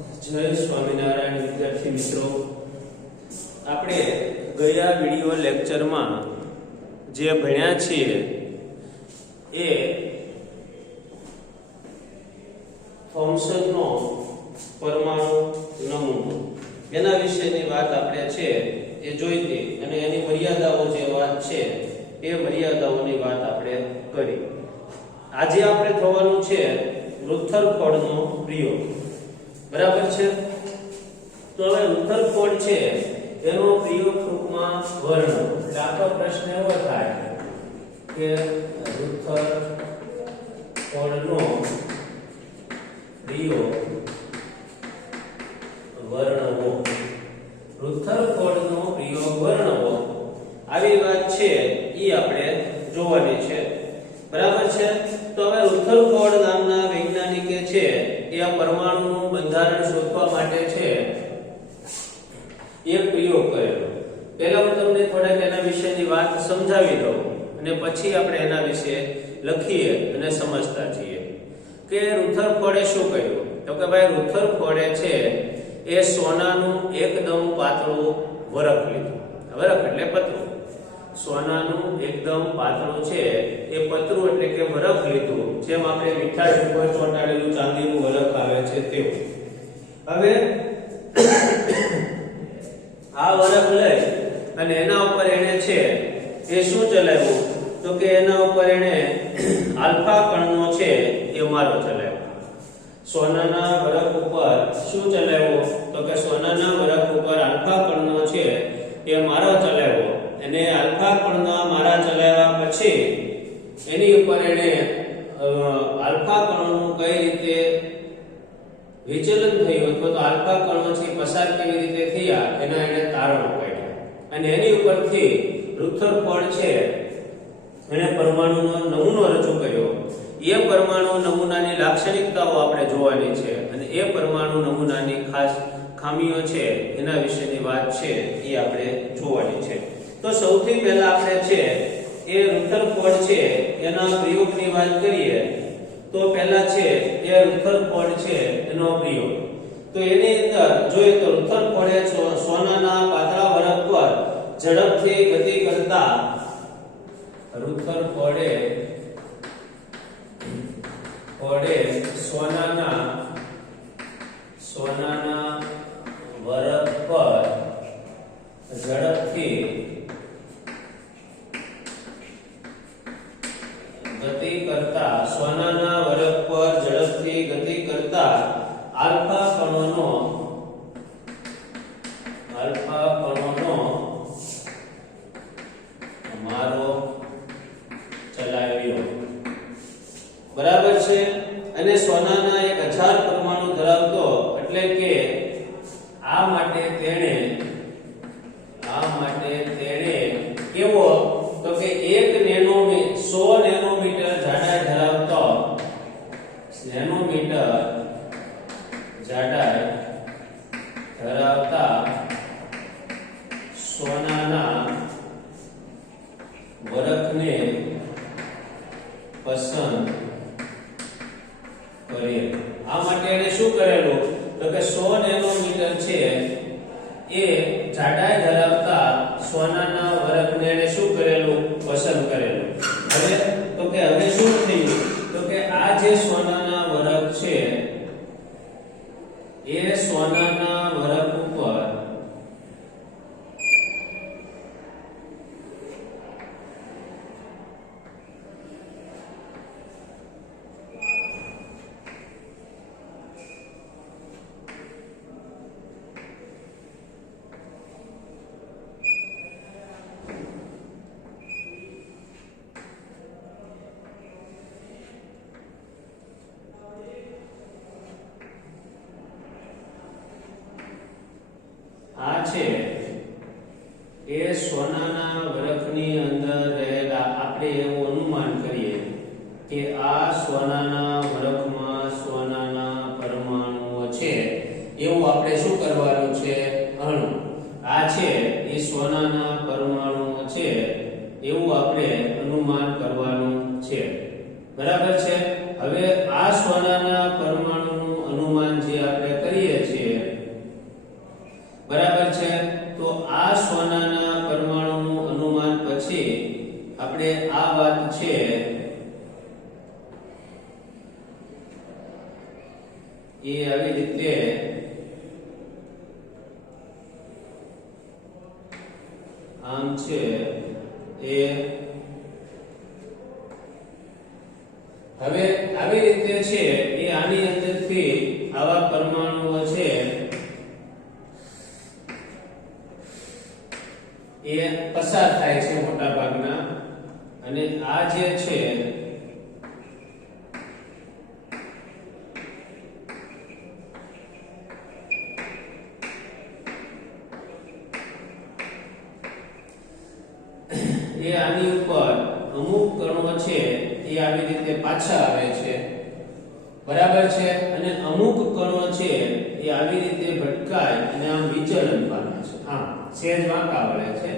જય સ્વામિનારાયણ વિદ્યાર્થી મિત્રો, આપણે ગયા વિડિયો લેક્ચરમાં જે ભણ્યા છીએ એ થોમ્સનનો પરમાણુ નમૂનો એના વિશેની વાત આપણે છે એ જોઈ હતી અને એની મર્યાદાઓ જે વાત છે એ મર્યાદાઓની વાત આપણે કરી. આજે આપણે થવાનું છે રુથરફોર્ડનો પ્રયોગ. બરાબર છે. તો હવે રુથરફોર્ડ છે એનો પ્રયોગ ટૂંકમાં વર્ણન. એટલે આપણો પ્રશ્ન એવો થાય કે રુથરફોર્ડનો પ્રયોગ વર્ણવો. રુથરફોર્ડનો પ્રયોગ વર્ણવો આવી વાત છે એ આપણે જોવાની છે. બરાબર છે. તો હવે રુથરફોર્ડ નામના વૈજ્ઞાનિકે છે એ આ પરમાણુનું બંધારણ શોધવા માટે છે એક પ્રયોગ કરેલો. પહેલા હું તમને થોડાક એના વિશેની વાત સમજાવી દઉં અને પછી આપણે એના વિશે લખીએ અને સમજતા છીએ કે રુથરફોર્ડે શું કર્યું. તો કે ભાઈ રુથરફોર્ડે છે એ સોનાનું એકદમ પાતળું વરખ લીધું. વરખ એટલે પતરું. સોનાનું એકદમ પાતળું છે એ પતરું એટલે કે વરખ લીધું. જેમ આપણે મીઠાઈ ઉપર ચોંટાડેલું ચાંદીનું વરખ આવે છે તેવું. હવે આ વરખ લઈ અને એના ઉપર એને છે એ શું ચલાવ્યું. તો કે એના ઉપર એને આલ્ફા કણનો છે એ મારો ચલાવ્યો. સોનાના વરખ ઉપર શું ચલાવ્યો. તો કે સોનાના વરખ ઉપર આલ્ફા કણનો છે એ મારો ચલાવ્યો. અને આલ્ફા કણના મારા ચલાવ્યા પછી એની ઉપર એને આલ્ફા કણોનું કઈ રીતે વિચલન થયું અથવા તો આલ્ફા કણો છે પસાર કેવી રીતે થયા એના એને તારણો કાઢ્યા. અને એની ઉપરથી રુથરફોર્ડ છે એને પરમાણુનો નમૂનો રજૂ કર્યો. એ પરમાણુ નમૂનાની લાક્ષણિકતાઓ આપણે જોવાની છે અને એ પરમાણુ નમૂનાની ખાસ ખામીઓ છે એના વિશેની વાત છે એ આપણે જોવાની છે. તો સૌથી પહેલા આપણે છે એ રુથરફોર્ડ છે એના પ્રયોગની વાત કરીએ. તો પહેલા છે એ રુથરફોર્ડ છે એનો પ્રયોગ. તો એની અંદર જોઈએ તો રુથરફોર્ડે સોનાના પાતળા વરખ પર ઝડપથી ગતિ કરતા રુથરફોર્ડે સોનાના વરખ પર ઝડપથી ગતિ કરતા સોનાના વરખ પર ઝડપથી ગતિ કરતા આલ્ફા કણોનો મારો ચલાવ્યો. બરાબર છે. અને સોનાના 1000 પરમાણુ ધરાવતો એટલે કે આ માટે તેણે કેવો તો કે 1 100 નેનોમીટર જાડાઈ ધરાવતા સોનાના વરખને પસંદ કરીએ. આ માટે એને શું કરેલું તો કે 100 નેનોમીટર છે એ જાડાઈ ધરાવતા સોનાના વરખને એને શું કરેલું પસંદ કરેલું. હવે તો કે હવે શું થયું તો કે આ જે સોનાના વરખ છે એ સોનાના વરખ ઉપર એ સોનાના વરખની અંદર રહેલા આપણે એવું અનુમાન કરીએ કે આ સોનાના વરખમાં સોનાના પરમાણુઓ છે એવું આપણે શું કરવાનું છે અણુ. આ છે એ સોનાના પરમાણુઓ છે એવું આપણે અનુમાન કરવાનું છે. બરાબર છે. હવે આ સોનાના પરમાણુનું અનુમાન જે આપણે કરીએ છીએ એ આવી રીતે આમ છે એ હવે આવી રીતે છે એ આની અંદરથી આવા પરમાણુઓ છે એ પસાર થાય છે મોટા ભાગના, અને આ જે છે એ આની ઉપર અમુક કણો છે એ આવી રીતે પાછા આવે છે, બરાબર છે, અને અમુક કણો છે એ આવી રીતે ભટકાય અને આમ વિચલન પામે છે, આમ સેજ વાંકા વળે છે,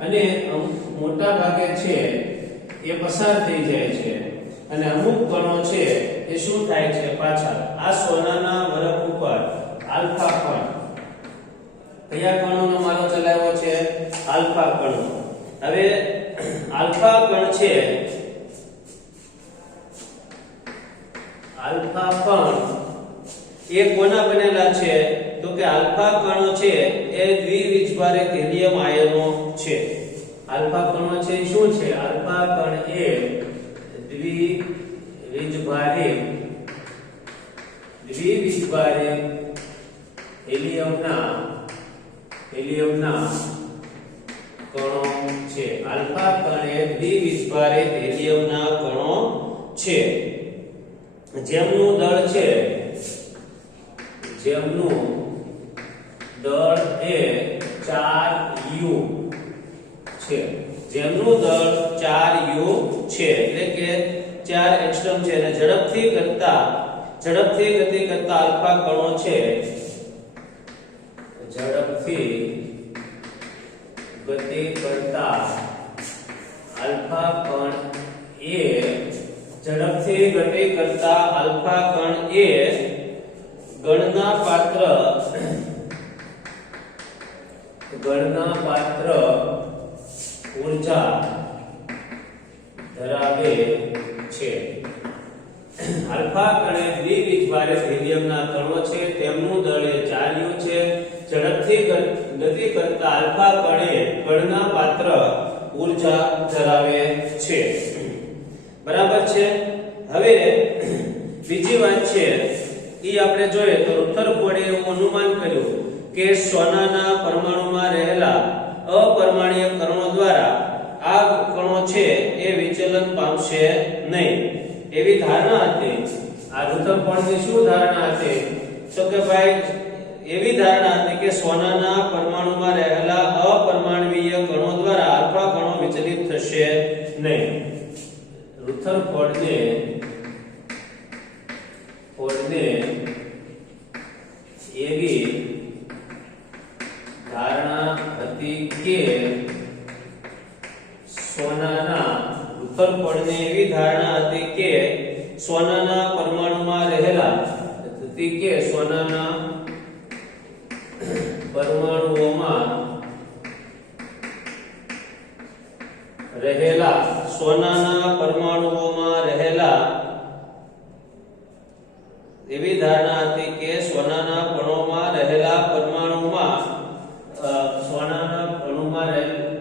અને મોટા ભાગે છે એ પસાર થઈ જાય છે, અને અમુક કણો છે એ શું થાય છે પાછા આ સોનાના વરખ ઉપર આલ્ફા કણ, કયા કણોનો મારો ચલાવ્યો છે આલ્ફા કણો. હવે આલ્ફા કણ છે, આલ્ફા કણ એ કોના બનેલા છે તો કે આલ્ફા કણો છે એ દ્વિવિજભારિત હિલિયમ આયનો છે. આલ્ફા કણો છે શું છે? આલ્ફા કણ એ દ્વિવિજભારિત હિલિયમના કણો છે. આલ્ફા કણ એ દ્વિવિજભારિત હિલિયમના કણો છે, જેમનું દળ છે, જેમનું દળ એ 4u છે, જેમનું દળ 4u છે, એટલે કે 4 એંગસ્ટ્રોમ છે, અને ઝડપથી ગતિ કરતા આલ્ફા કણો છે, ઝડપથી ગતિ કરતા આલ્ફા કણ એ ઝડપથી ગતિ કરતા આલ્ફા કણ એ ગણના પાત્ર ઊર્જા ધરાવે છે. આલ્ફા કણ એ દ્વિવિજભારિત હિલિયમના કણો છે, તેમનું દળ એ 4u છે, ઝડપથી ગતિ કરતા આલ્ફા કણ એ ગણના પાત્ર ઊર્જા ધરાવે છે, બરાબર છે. હવે બીજી વાત છે ઈ આપણે જોઈએ તો રુથરફોર્ડે એવું અનુમાન કર્યું કે સોનાના પરમાણુમાં રહેલા અપરમાણ્વીય કણો દ્વારા આ કણો છે એ વિચલન પામશે નહીં, એવી ધારણા હતી. આ રુથરફોર્ડની શું ધારણા હતી તો કે ભાઈ એવી ધારણા હતી કે સોનાના પરમાણુમાં રહેલા અપરમાણ્વીય કણો દ્વારા આલ્ફા કણો વિચલિત થશે નહીં. રુથરફોર્ડને એવી ધારણા હતી કે રુથરફોર્ડને એવી ધારણા હતી કે સોનાના પરમાણુમાં રહેલા એવી ધારણા હતી કે સોનાના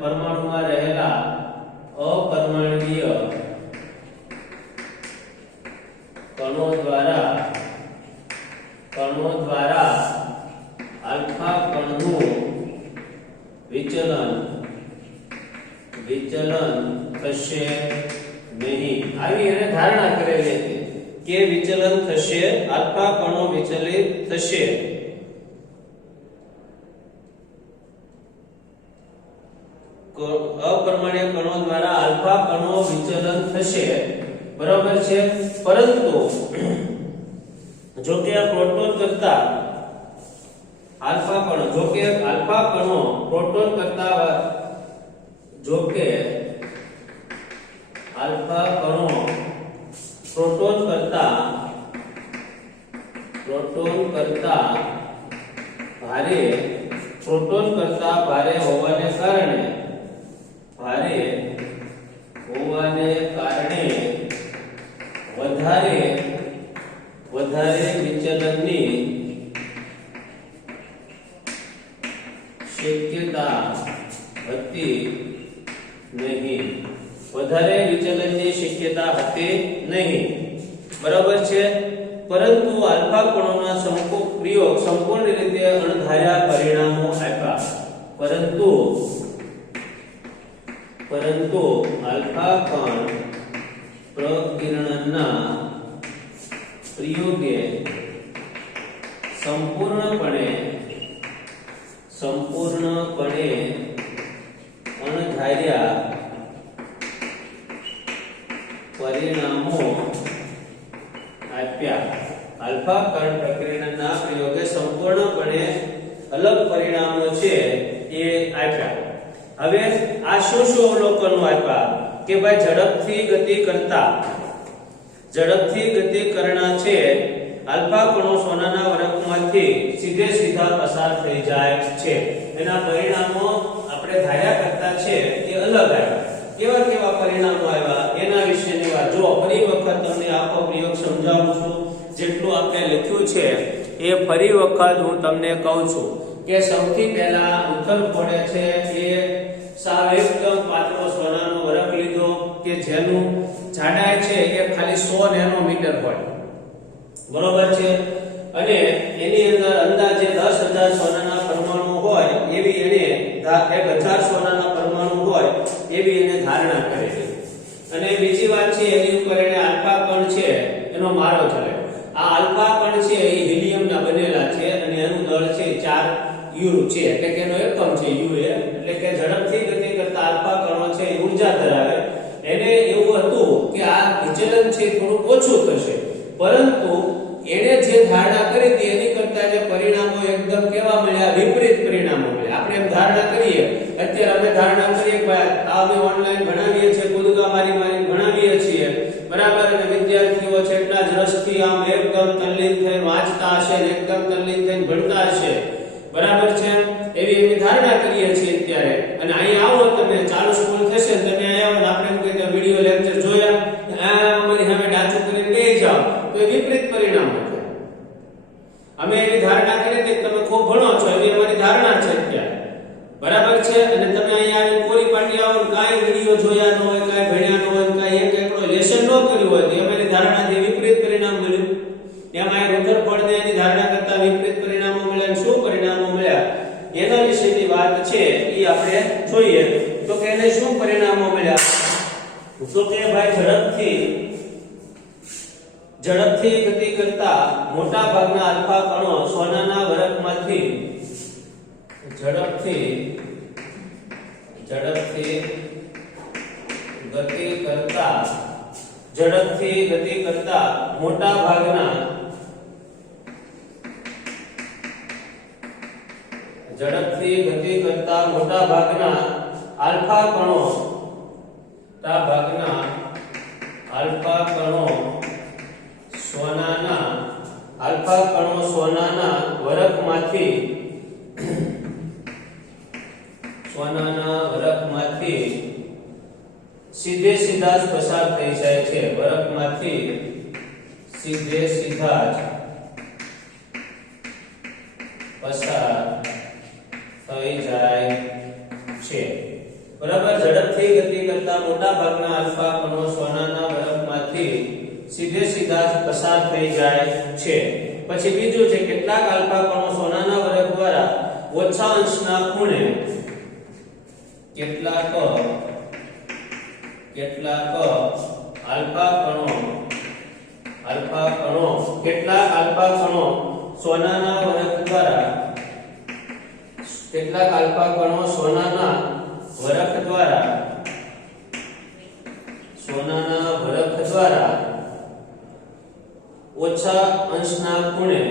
પરમાણુમાં રહેલા અપરમાણ્વીય કણો દ્વારા આલ્ફા કણનું વિચલન થશે નહીં, આવી એને ધારણા કરેલી હતી કે વિચલન થશે, આલ્ફા કણો વિચલિત થશે. અપરમાણ્વીય કણો દ્વારા આલ્ફા કણો વિચલન થશે, બરાબર છે. પરંતુ જો કે પ્રોટોન કરતા આલ્ફા કણો પ્રોટોન કરતા ભારે હોવાને કારણે વધારે વધારે વિચલનની શક્યતા હતી નહીં. વધારે વિચલનની શક્યતા હતી નહીં. બરાબર છે. પરંતુ આલ્ફા કણોના પ્રયોગ સંપૂર્ણ રીતે અણધાર્યા પરિણામો આપ્યા. પરંતુ આલ્ફા કણ પ્રકિરણના પ્રયોગે સંપૂર્ણપણે અણધાર્યા પરિણામો આપ્યા. આલ્ફા કણ પ્રકિરણના પ્રયોગે સંપૂર્ણપણે અલગ પરિણામો છે એ આપ્યા. હવે આ શું અવલોકનો આપ્યા કે ભાઈ ઝડપથી ગતિ કરતા છે આલ્ફા કણો સોનાના વરખમાંથી સીધા પસાર થઈ જાય છે. એના પરિણામો આપણે ધાર્યા કરતા છે એ અલગ આવ્યા. કેવા પરિણામો આવ્યા એના વિશેની વાત જો ફરી વખત તમને આખો પ્રયોગ સમજાવું છું. જેટલું આપણે લખ્યું છે એ ફરી વખત હું તમને કહું છું કે સૌથી પહેલા ઉથલફોડે છે એ સાવ એકદમ પાતળો સોનાનો વરખ લીધો કે જેનું જાડાઈ છે એ ખાલી 100 નેનોમીટર હોય. બરોબર છે. અને એની અંદર અંદાજે 10,000 સોનાના પરમાણુ હોય એવી એને 1000 સોનાના પરમાણુ હોય એવી એને ધારણા કરે છે. અને બીજી વાત છે એની ઉપર એને આલ્ફા કણ છે એનો મારો ચલે. આ આલ્ફા કણ છે એ હિલિયમના બનેલા છે અને એનું દળ છે 4 યુ છે એટલે કે એનો એકમ છે યુ એટલે કે ઝડપથી ગતિ કરતા આલ્ફા કણો છે એ ઊર્જા ધરાવે. એને એવું હતું કે આ વિચલન છે થોડું ઓછું થશે પરંતુ એને જે ધારણા કરી હતી એની કરતા જે પરિણામો એકદમ કેવા મળ્યા વિપરીત પરિણામો મળ્યા. આપણે એમ ધારણા કરીએ અત્યારે અમે ધારણા કરીએ કે અમે ઓનલાઈન ભણાવીએ છીએ કુદકા મારી ભણાવીએ છીએ બરાબર. અને વિદ્યાર્થીઓ છે એટલા જ રસથી આમ એકદમ તલ્લીન થઈને વાંચતા હશે ને એકદમ તલ્લીન થઈને ભણતા હશે બરાબર છે. એવી ધારણા કરીએ છીએ અત્યારે. અને અહીં આવો તમે ચાલુ સ્કૂલ થશે તમે અહીંયા આવો આપણે એમ કહીએ વિડિયો લેક્ચર જોયા અમારી સામે ડાચું કરીને બેસી જાઓ તો એ વિપરીત પરિણામ છે. અમે એવી ધારણા કરી કે તમે ખૂબ ભણો છો એવી અમારી ધારણા છે અત્યારે બરાબર છે. અને તમે અહીંયા આવીને કોરી પાટી આવો કાંઈ વિડિયો જોયા ન હોય કાંઈ ભણ્યા ન હોય કાંઈ એકડો લેસન ન કર્યું હોય તો અમારી ધારણાથી વિપરીત પરિણામ મળ્યું. એમાં રુધરફોર્ડને એની ધારણા કરતા વિપરીત પરિણામો મળ્યા. શું પરિણામો મળ્યા એના વિશેની વાત છે એ આપણે જોઈએ તો કે એને શું પરિણામો મળ્યા તો કે ભાઈ ઝડપથી ગતિ કરતા મોટા ભાગના આલ્ફા કણો સોનાના વરખમાંથી ઝડપથી ગતિ કરતા મોટા ભાગના આલ્ફા કણો સોનાના વરખમાંથી સીધા જ પસાર થઈ જાય છે. વરખમાંથી સીધા જ પસાર થઈ જાય છે બરાબર. ઝડપથી ગતિ કરતા મોટા ભાગના આલ્ફા કણો સોનાના વરખમાંથી સીધા જ પસાર થઈ જાય છે. પછી બીજું છે કેટલાક આલ્ફા કણો સોનાના વરખ દ્વારા ઓછા અંશના ખૂણે કેટલાક આલ્ફા કણો સોનાના વરખ દ્વારા ઓછા અંશના ખૂણે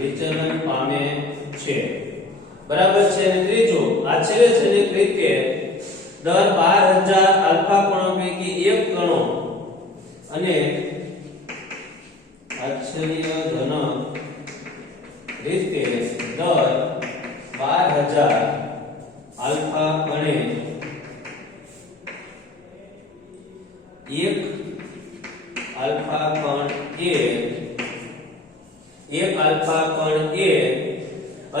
વિચલન પામે છે બરાબર છે. અને ત્રીજું આશ્ચર્યજનક રીતે દર 12,000 આલ્ફા કણો પૈકી એક કણો અને આશ્ચર્યજનક રીતે દર 4000 આલ્ફા કણે એક આલ્ફા કણ એ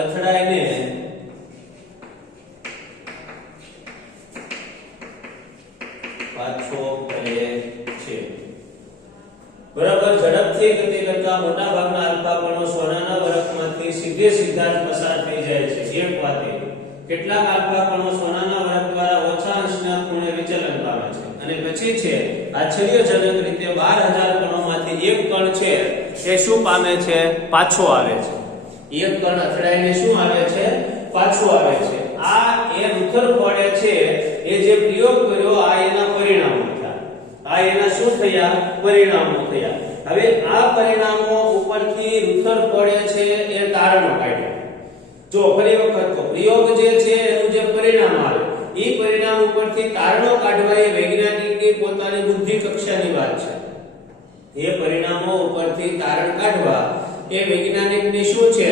અથડાઈને પાછો ફરે છે. બરાબર. ઝડપથી ગતિ કરતા મોટા ભાગના આલ્ફા કણો સોનાના વરખમાંથી સીધા જ પસાર થઈ જાય છે. એક વાત એ કેટલાક આલ્ફા કણો સોનાના વરખ દ્વારા ઓછા અંશના ખૂણે વિચલન પામે છે અને પછી છે આશ્ચર્યજનક રીતે 12000 કણોમાંથી એક કણ છે એ શું પામે છે? પાછો આવે છે. એક કણ અથડાઈને શું આવે છે? પાછો આવે છે. આ એ રુથરફોર્ડે છે એ જે પ્રયોગ કર્યો આ એના પરિણામો થયા. આ એના શું થયા? પરિણામો થયા. હવે આ પરિણામો ઉપરથી રુથરફોર્ડે છે એ તારણો કાઢ્યા. જો ફરી વખત તો પ્રયોગ જે છે એનું જે પરિણામ આવે એ પરિણામ ઉપરથી તારણો કાઢવા એ વૈજ્ઞાનિકની પોતાની બુદ્ધિ કક્ષાની વાત છે. એ પરિણામો ઉપરથી તારણ કાઢવા એ વૈજ્ઞાનિકની શું છે?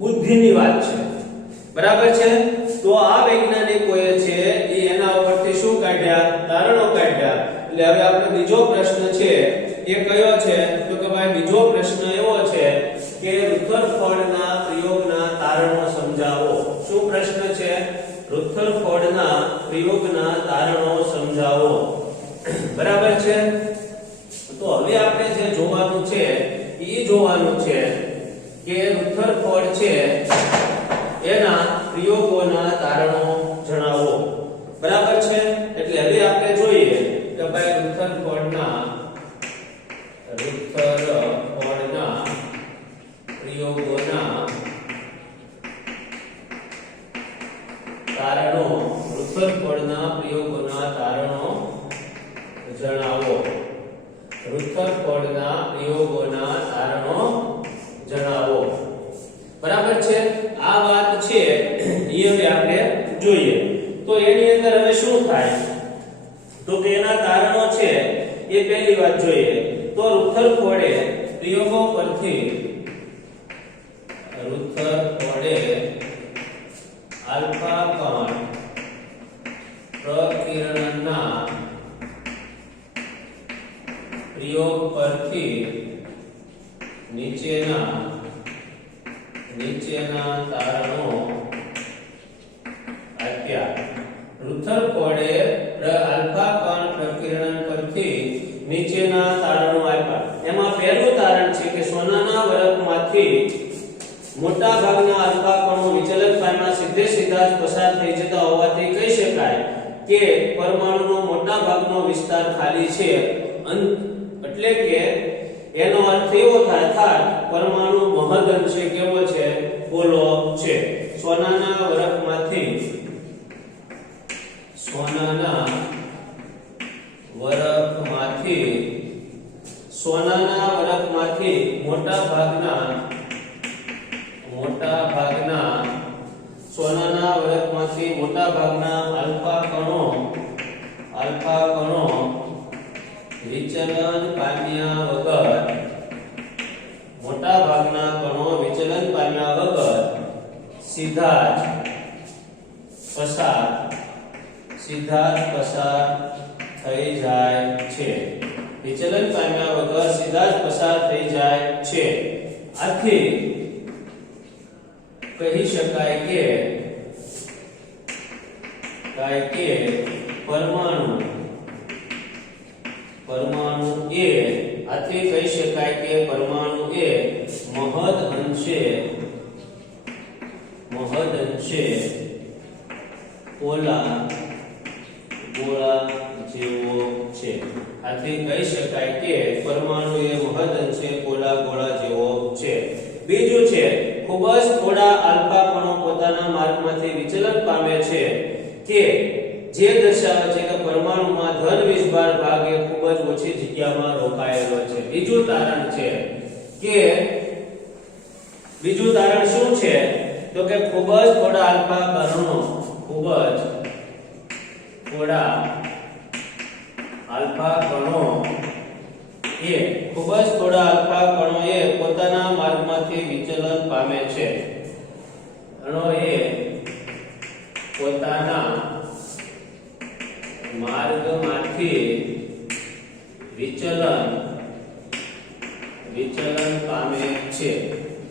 બુદ્ધિની વાત છે. બરાબર છે. તો આ વૈજ્ઞાનિકોએ છે એ એના ઉપરથી શું કાઢ્યા? તારણો કાઢ્યા. એટલે હવે આપણો બીજો પ્રશ્ન છે એ કયો છે? તો કે ભાઈ બીજો પ્રશ્ન એવો છે કે રુથરફોર્ડના પ્રયોગના તારણો સમજાવો. શું પ્રશ્ન છે? રુથરફોર્ડના પ્રયોગના તારણો સમજાવો. બરાબર છે. તો હવે આપણે જે જોવાનું છે એ જોવાનું છે કે રુથરફોર્ડ છે એના પ્રયોગોના તારણો જણાવો. બરાબર છે. એટલે હવે આપણે જોઈએ કે ભાઈ રુથરફોર્ડના પ્રયોગોના તારણો રુથરફોર્ડના પ્રયોગોના તારણો જણાવો. રુથરફોર્ડના પ્રયોગોના તારણો જણાવો. બરાબર છે. આ વાત છે એ હવે આપણે જોઈએ. તો એની અંદર હવે શું થાય? તો કે એના તારણો છે એ પહેલી વાત જોઈએ તો રુથરફોર્ડે પ્રયોગો પરથી આલ્ફા કણ પ્રકિરણના પ્રયોગ પરથી નીચેના તારણો આપ્યા. રુથરફોર્ડે આલ્ફા કણ પ્રકિરણ પરથી નીચેના તારણો આપ્યા. એમાં પહેલું તારણ છે કે સોનાના વરખમાંથી મોટા ભાગના આલ્ફા કણો વિચલન પામ્યા સીધા જ પસાર થઈ જતા હોવાથી કહી શકાય કે પરમાણુનો મોટા ભાગનો વિસ્તાર ખાલી છે. એટલે કે એનો અર્થ એવો થાય પરમાણુ મહદઅંશે કેવો છે? પોલો છે. સોનાના વરખમાંથી મોટા ભાગના આલ્ફા કણો વિચલન પામ્યા વગર સીધા જ પસાર થઈ જાય છે. વિચલન પામ્યા વગર સીધા જ પસાર થઈ જાય છે. આથી કહી શકાય કે પરમાણુ એ મહદઅંશે પોલા ગોળા જેવો છે. આથી કહી શકાય કે પરમાણુ એ મહદઅંશે પોલા ગોળા જેવો છે. બીજું છે ખૂબ જ થોડા આલ્ફા કણો પોતાના માર્ગમાંથી વિચલન પામે છે કે જે દર્શાવે છે કે પરમાણુમાં ધન વિષભાર ભાગ એ ખૂબ જ ઓછી જગ્યામાં રોકાયેલો છે. બીજું તારણ શું છે? તો કે ખૂબ જ થોડા આલ્ફા કણો એ પોતાના માર્ગમાંથી વિચલન પામે છે. વિચલન પામે છે,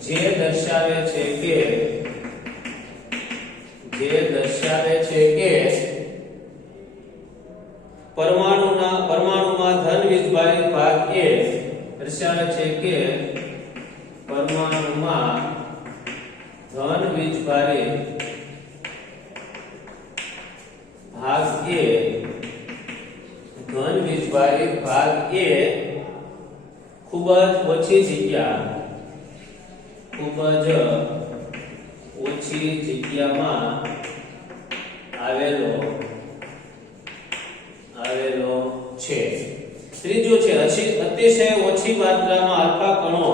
જે દર્શાવે છે કે પરમાણુમાં ધન વીજભારિત ભાગ એ દર્શાવે છે કે પરમાણુમાં ધન વીજભારિત ભાગ એ ખૂબ જ ઓછી જગ્યામાં આવેલો છે. ત્રીજું છે અતિશય ઓછી માત્રામાં આલ્ફા કણો.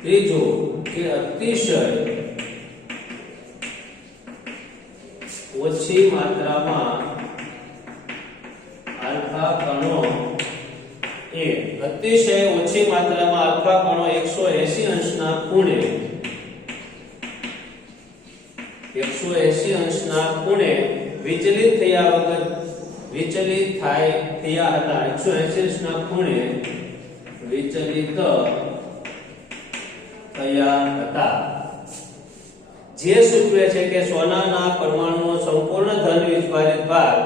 ત્રીજું કે અતિશય ઓછી માત્રામાં આલ્ફા કણો અતિશય ઓછી માત્રામાં આલ્ફા કણો 180 અંશના ખૂણે 180 અંશના ખૂણે વિચલિત થયા હતા. 180 અંશના ખૂણે વિચલિત થયા હતા, જે સૂચવે છે કે સોનાના પરમાણુનો સંપૂર્ણ ધન વીજભારિત ભાગ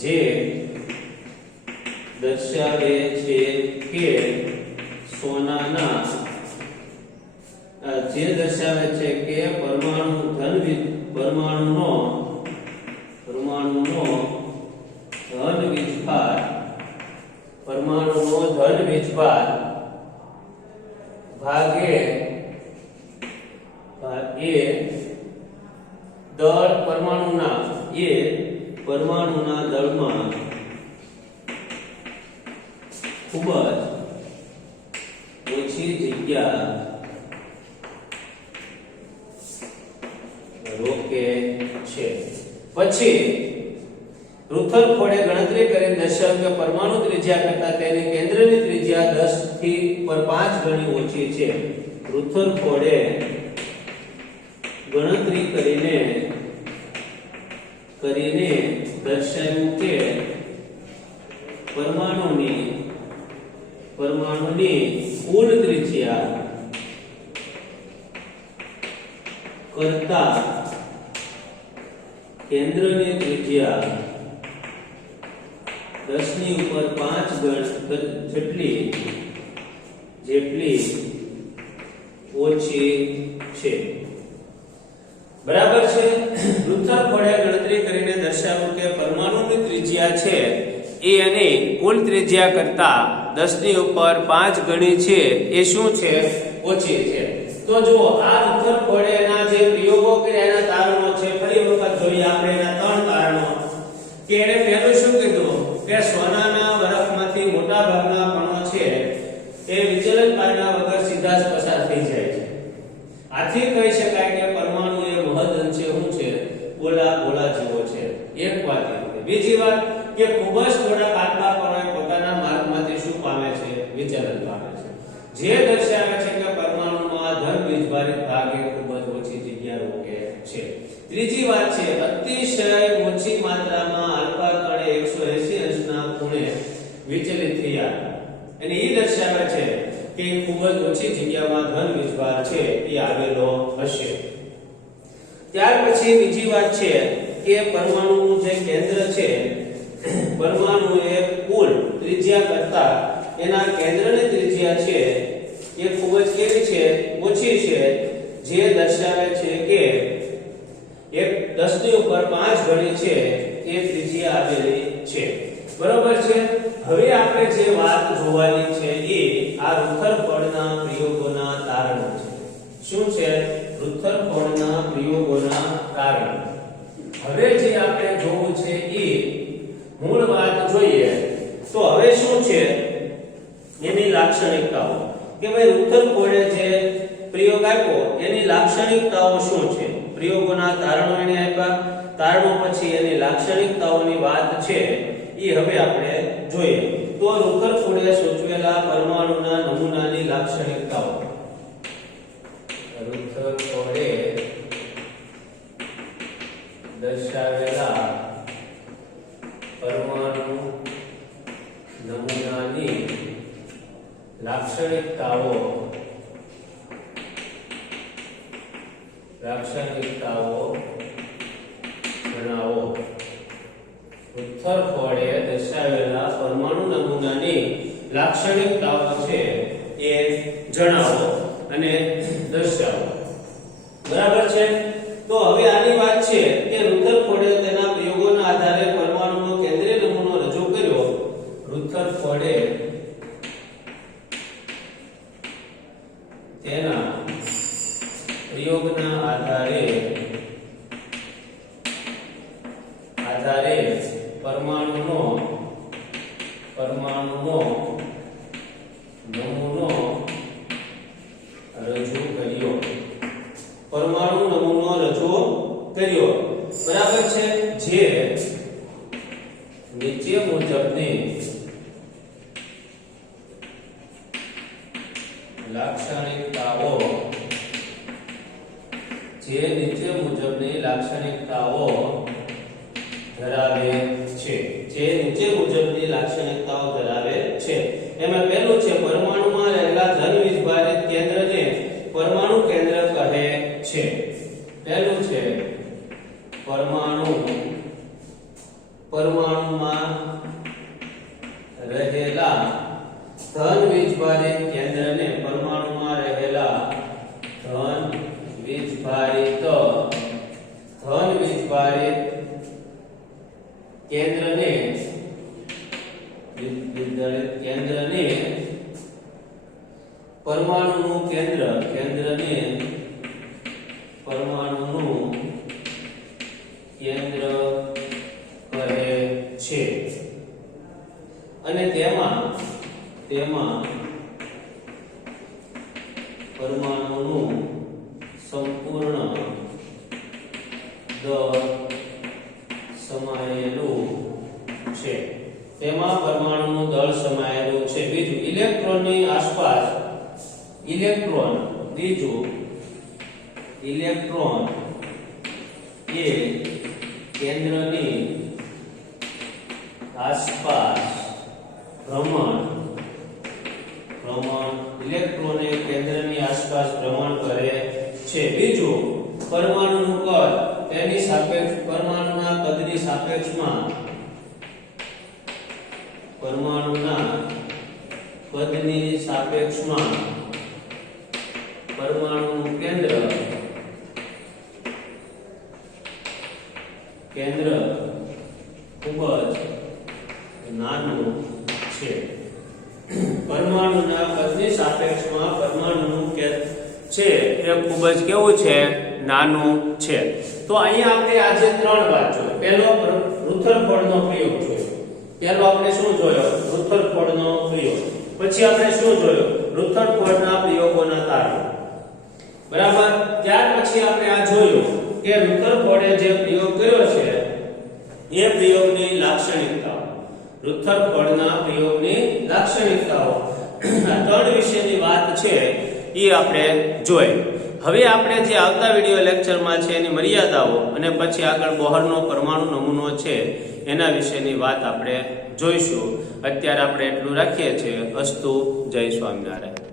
જે દર્શાવે છે કે પરમાણુનો ધન વીજભાર ભાગે દળ પરમાણુના દળમાં ખૂબ જ ઓછી જગ્યા રોકે છે. પછી રુથરફોર્ડે ગણતરી કરી દર્શાવ્યું કે પરમાણુ ત્રિજ્યા કરતા તેની કેન્દ્રની ત્રિજ્યા 10 થી પર 5 ગણી ઓછી છે. રુથરફોર્ડે ગણતરી કરીને દર્શાવ્યું કે પરમાણુની કુલ ત્રિજ્યા કરતા કેન્દ્રની ત્રિજ્યા 10 ની ઉપર 5 ગણ જેટલી ઓછી છે. બરાબર છે. રુથરફોર્ડે ગણતરી કરીને દર્શાવ્યું કે પરમાણુની ત્રિજ્યા છે એ એની કુલ ત્રિજ્યા કરતા 10 ની ઉપર 5 ગણી છે એ શું છે? ઓછી છે. તો જો આ રુથરફોર્ડે એના જે પ્રયોગો કર્યા એના તારણો છે. ફરી વખત જોઈએ આપણે એના 3 તારણો. કે એને પહેલું શું કીધું કે સોનાના બરફમાંથી મોટા ભાગના કણો છે એ વિચલન પામ્યા વગર સીધા જ પસાર થઈ જાય છે. આથી કહી શકાય કે પરમાણુ એ મહદઅંશે શું છે? ગોળા જેવો છે. એક વાત એ. બીજી વાત કે ખૂબ જ થોડા આત્મા કણો પોતાના માર્ગમાંથી શું પામે છે? વિચલન પામે છે, જે દર્શાવે છે કે પરમાણુમાં ધન વીજભારિત ભાગ એ ખૂબ જ ઓછી જગ્યા રોકે છે. ત્રીજી વાત છે અતિશય ઓછી માત્રામાં આલ્ફા કણ 180 અંશના ખૂણે વિચલિત થયા, અને એ દર્શાવે છે કે ખૂબ જ ઓછી જગ્યામાં ધન વીજભાર છે એ આવેલો હશે. ત્યાર પછી બીજી વાત છે કે પરમાણુનું જે કેન્દ્ર છે, પરમાણુ એ કુલ ત્રિજ્યા કરતા એના કેન્દ્રની ત્રિજ્યા છે એ ખૂબ જ કેવી છે? ઓછી છે, જે દર્શાવે છે કે 10 ની ઉપર 5 ગણી છે એ ત્રિજ્યા આવેલી છે. બરોબર છે. હવે આપણે જે વાત જોવાની છે એ આ રુથરફોર્ડના પ્રયોગોના તારણો છે. શું છે? રુથરફોર્ડના પ્રયોગોના તારણો. હવે જે આપણે જોવું છે એ મૂળ વાત જોઈએ તો હવે શું છે એની લાક્ષણિકતાઓ. કે ભાઈ રુથરફોર્ડે જે પ્રયોગ આપ્યો એની લાક્ષણિકતાઓ શું છે? પ્રયોગોના તારણો એને આપ્યા, તારણો પછી એની લાક્ષણિકતાઓની વાત છે એ હવે આપણે જોઈએ. તો રુથરફોર્ડે સૂચવેલા પરમાણુના નમૂનાની લાક્ષણિકતાઓ. રુથરફોર્ડે દર્શાવેલા પરમાણુ લાક્ષણિકતાઓ જણાવો. પૃથ્થરફળે દર્શાવેલા પરમાણુ નમૂનાની લાક્ષણિકતાઓ છે એ જણાવો અને દર્શાવો. બરાબર છે. તો હવે આની વાત છે કે રુથરફોર્ડે તેના પ્રયોગોના આધારે પરમાણુનો કેન્દ્રીય નમૂનો રજૂ કર્યો. રુથરફોર્ડે તેના પ્રયોગના આધારે પરમાણુનો નમૂનો રજૂ કર્યો. પરમાણુ નમૂનો રજૂ કર્યો. બરાબર છે. જે નીચે મુજબની લાક્ષણિકતાઓ ધરાવે છે. એમાં પહેલું છે પરમાણુમાં રહેલા ધન વીજભારિત કેન્દ્રને પરમાણુ કેન્દ્ર કહે છે. પહેલું છે પરમાણુમાં રહેલા ધન વીજભારિત કેન્દ્રને પરમાણુમાં રહેલા ધન વીજભારિત કેન્દ્રને પરમાણુનું કેન્દ્રને પરમાણુનું કેન્દ્ર કહે છે. અને તેમાં પરમાણુનું સંપૂર્ણ દળ સમાયેલું છે. તેમાં પરમાણુનું દળ સમાયેલું છે. બીજું ઇલેક્ટ્રોનની આસપાસ ઇલેક્ટ્રોન એ કેન્દ્રની આસપાસ ભ્રમણ ઇલેક્ટ્રોન એ કેન્દ્રની આસપાસ ભ્રમણ કરે છે. બીજું પરમાણુનું કદ તેની પરમાણુના કદની સાપેક્ષમાં પરમાણુનું કેન્દ્ર ખૂબ જ નાનું છે. પરમાણુના કદની સાપેક્ષમાં પરમાણુનું કેન્દ્ર છે એ ખૂબ જ કેવું છે? નાનું છે. તો અહીંયા આપણે આજે ત્રણ વાત જોઈ. પહેલો રુથરફોર્ડનો પ્રયોગ જોયો. પહેલો આપણે શું જોયો? રુથરફોર્ડનો પ્રયોગ. પછી આપણે શું જોયું? રુથરફોર્ડના પ્રયોગોના તારણો. બરાબર. ત્યાર પછી આપણે આ જોયું કે રુથરફોર્ડે જે પ્રયોગ કર્યો છે એ પ્રયોગની લાક્ષણિકતાઓ. રુથરફોર્ડના પ્રયોગની લાક્ષણિકતાઓ. આ ત્રણ વિશેની વાત છે એ આપણે જોઈ. હવે આપણે જે આવતા વિડિયો લેક્ચરમાં છે એની મર્યાદાઓ અને પછી આગળ બોહરનો પરમાણુ નમૂનો છે એના વિશેની વાત આપણે જોઈશું. અત્યારે આપણે એટલું રાખીએ છીએ. અસ્તુ. જય સ્વામિનારાયણ.